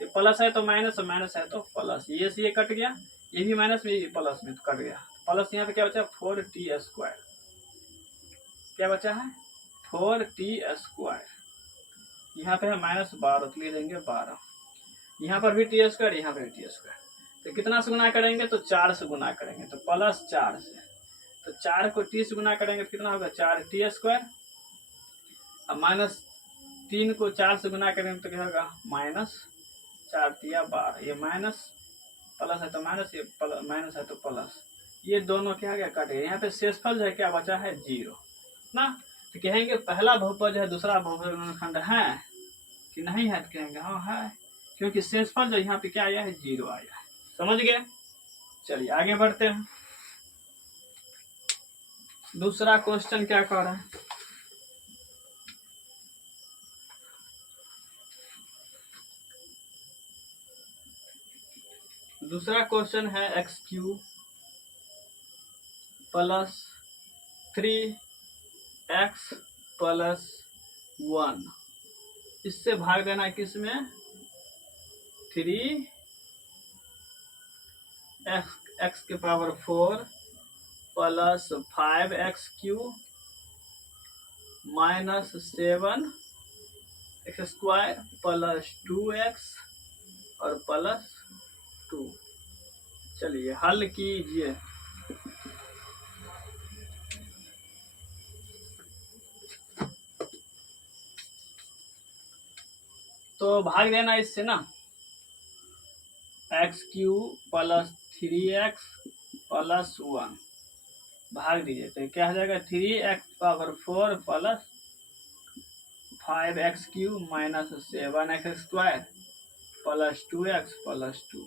तो प्लस है तो माइनस, और माइनस है तो प्लस, ये से ये कट गया, ये भी माइनस में, ये प्लस में, तो कट गया। प्लस यहाँ पे क्या बचा, 4t², क्या बचा है 4t²। यहाँ पे है -12, तो ले देंगे 12। यहाँ पर भी t², यहाँ पर भी t²। तो कितना से गुना करेंगे, तो 4 से गुना करेंगे, तो +4 से, तो 4 को t से गुना करेंगे तो कितना होगा, 4t², अब -3 को 4 से गुना करेंगे तो क्या होगा, -4×3=12। ये माइनस प्लस है तो माइनस, ये माइनस है तो प्लस, ये दोनों क्या गया, कट गया। यहाँ पे शेषफल जो है क्या बचा है, 0 ना। तो कहेंगे पहला बहुपद है, दूसरा बहुपद गुणनखंड है कि नहीं है, तो कहेंगे हाँ है, क्योंकि शेषफल जो यहाँ पे क्या आया है, 0 आया है। समझ गए। चलिए आगे बढ़ते हैं। दूसरा क्वेश्चन क्या कह रहा है, दूसरा क्वेश्चन है x³ + 3x + 1, इससे भाग देना है किसमें, 3x⁴ + 5x³ - 7x² + 2x और +2। चलिए हल कीजिए। तो भाग देना इससे ना, x³ + 3x + 1 भाग दीजिए, तो क्या हो जाएगा, 3x⁴ + 5x³ - 7x² + 2x + 2।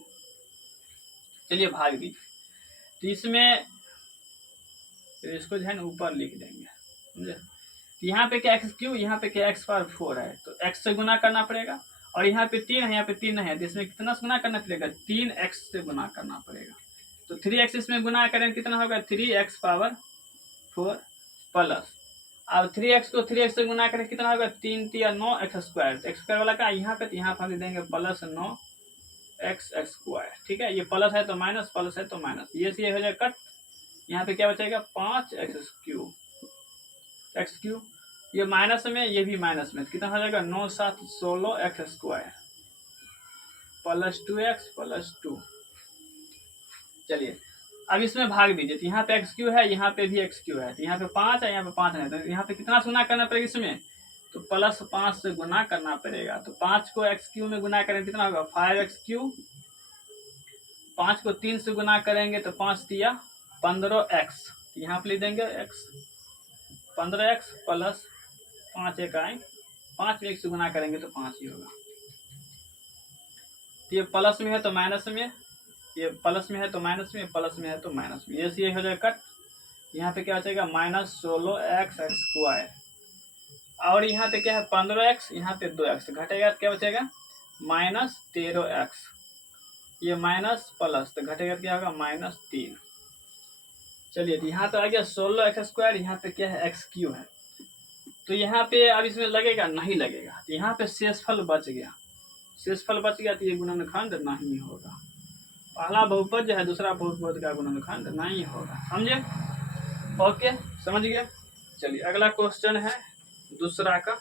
चलिए भाग दीजिए। तो इसमें तो इसको जो है ना ऊपर लिख देंगे, समझे। तो यहाँ पे क्या x³, यहाँ पे क्या x⁴ है, तो x से गुना करना पड़ेगा, और यहाँ पे 3 है, यहाँ पे 3 है, तो इसमें कितना से गुना करना पड़ेगा, 3x से गुना करना पड़ेगा। तो 3x इसमें गुना करें कितना होगा, 3x⁴ प्लस, अब 3x को 3x से गुना करें कितना होगा, 3 या 9x², x² वाला का यहाँ पे, तो यहाँ पर देंगे +9x²। ठीक है, ये प्लस है तो माइनस, प्लस है तो माइनस, ये से ये हो जाएगा कट, यहाँ पे क्या बचेगा, 5x³ x³, ये माइनस में, ये भी माइनस में, कितना हो जाएगा, 9 7 16x² + 2x + 2। चलिए अब इसमें भाग दीजिए, तो यहाँ पे x³ है, यहाँ पे भी x³ है, तो यहाँ पे 5 है, यहाँ पे 5 है, तो यहाँ पे कितना से गुना करना पड़ेगा इसमें, तो +5 से गुना करना पड़ेगा। तो 5 को x³ में गुना करेंगे कितना होगा, 5x³, 5 को 3 से गुना करेंगे तो 5 × 15x, यहाँ पे लिख देंगे x, 15x + 5 1 आए, 5 में 1 से गुना करेंगे तो 5 ही होगा। तो ये प्लस में है तो माइनस में, ये प्लस में है तो माइनस में, प्लस में है तो माइनस में, ये से ये हो जाएगा कट, यहाँ पे क्या बचेगा, -16x² और यहाँ पे क्या है 15x, यहाँ पे 2x, घटेगा तो क्या बचेगा, -13x, ये माइनस प्लस, तो घटेगा तो क्या होगा, -3। चलिए तो यहाँ तो आ गया 16x², यहाँ पे क्या है, x³ है, तो यहाँ पे अब इसमें लगेगा, नहीं लगेगा, तो यहाँ पे शेषफल बच गया, शेषफल बच गया, तो ये गुणनखंड नहीं होगा। पहला बहुपद जो है दूसरा बहुपद का गुणनखंड नहीं होगा, समझे। ओके, समझ गए। चलिए अगला क्वेश्चन है दूसरा का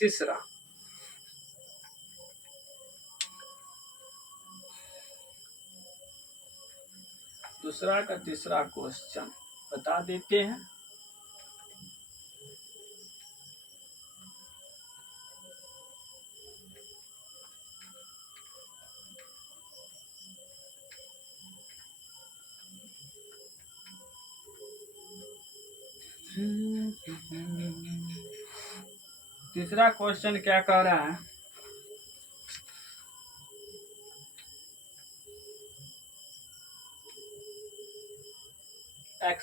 तीसरा। दूसरा का तीसरा क्वेश्चन बता देते हैं। तीसरा क्वेश्चन क्या कह रहा है, x³ -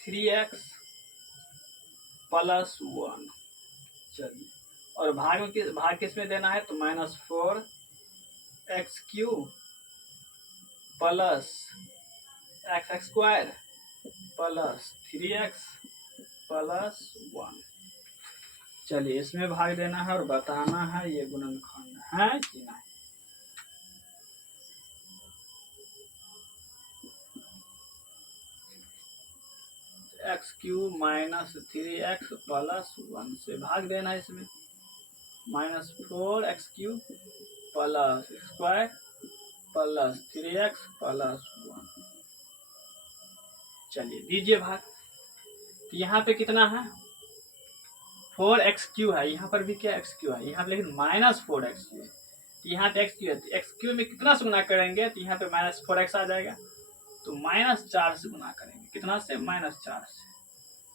3x + 1। चलिए और भाग किस में देना है, तो -4x³ plus x square plus 3x plus 1। चलिए इसमें भाग देना है और बताना है ये गुणनखंड है कि नहीं। X cube minus 3x plus 1 से भाग देना है इसमें, minus 4x cube plus square plus 3x plus 1। चलिए दीजिए भाग। तो यहाँ पे कितना है 4x क्यू है, यहाँ पर भी क्या x क्यू है, यहाँ पे लेकिन माइनस 4x क्यू है। तो यहाँ पे x क्यू है, तो x क्यू में कितना से गुना करेंगे तो यहाँ पे माइनस 4x आ जाएगा। तो माइनस 4 से गुना करेंगे, कितना से माइनस 4 से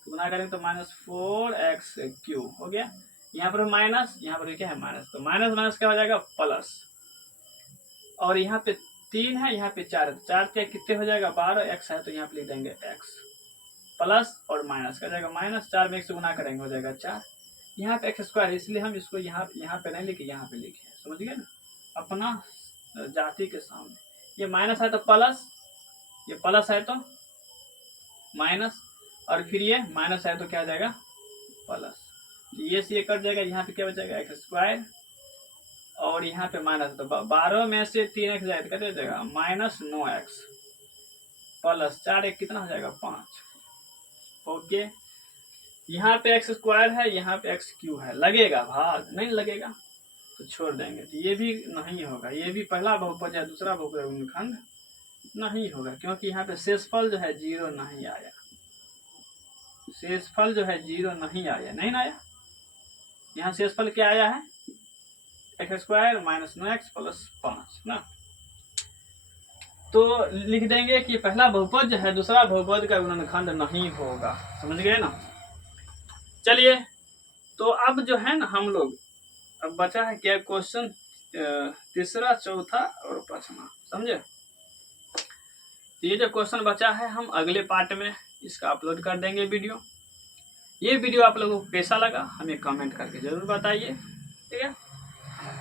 तो गुना करेंगे तो माइनस 4x क्यूब हो गया। यहाँ पर माइनस, यहाँ पर क्या है माइनस, तो माइनस माइनस क्या हो जाएगा प्लस। और यहाँ पे 3 है, यहाँ पे 4 है, 4 के कितने हो जाएगा 12x है, तो यहाँ पे लिख देंगे x प्लस और माइनस का जाएगा माइनस, 4 में 1 से गुना करेंगे हो जाएगा 4। यहाँ पे एक्स स्क्वायर, इसलिए हम इसको यहाँ पे नहीं लिखे, यहाँ पे लिखे, समझ गए ना, अपना जाति के सामने। ये माइनस है तो प्लस, ये प्लस है तो माइनस, और फिर ये माइनस है तो क्या हो जाएगा प्लस। ये से ये कट जाएगा, यहाँ पे क्या बचेगा एक्स स्क्वायर, और यहाँ पे माइनस, तो 12 में से 3x जाए तो क्या हो जाएगा माइनस 9x प्लस 4 एक कितना हो जाएगा 5। ओके, यहाँ पे एक्स स्क्वायर है, यहाँ पे एक्स क्यू है, लगेगा भाग, नहीं लगेगा तो छोड़ देंगे। तो ये भी नहीं होगा, ये भी पहला बहुपद है, दूसरा बहुपद गुणनखंड नहीं होगा, क्योंकि यहाँ पे शेषफल जो है 0 नहीं आया, शेषफल जो है 0 नहीं आया, नहीं ना आया। यहाँ शेषफल क्या आया है x square minus 9x plus 5 ना। तो लिख देंगे कि पहला बहुपद जो है दूसरा बहुपद का गुणनखंड नहीं होगा, समझ गए ना। चलिए तो अब जो है ना हम लोग, अब बचा है क्या क्वेश्चन तीसरा, चौथा और पांचवा, समझे। तो ये जो क्वेश्चन बचा है हम अगले पार्ट में इसका अपलोड कर देंगे वीडियो। ये वीडियो आप लोगों को कैसा लगा हमें कमेंट करके जरूर बताइए, ठीक है।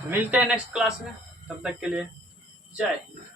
मिलते हैं नेक्स्ट क्लास में, तब तक के लिए जय हिंद।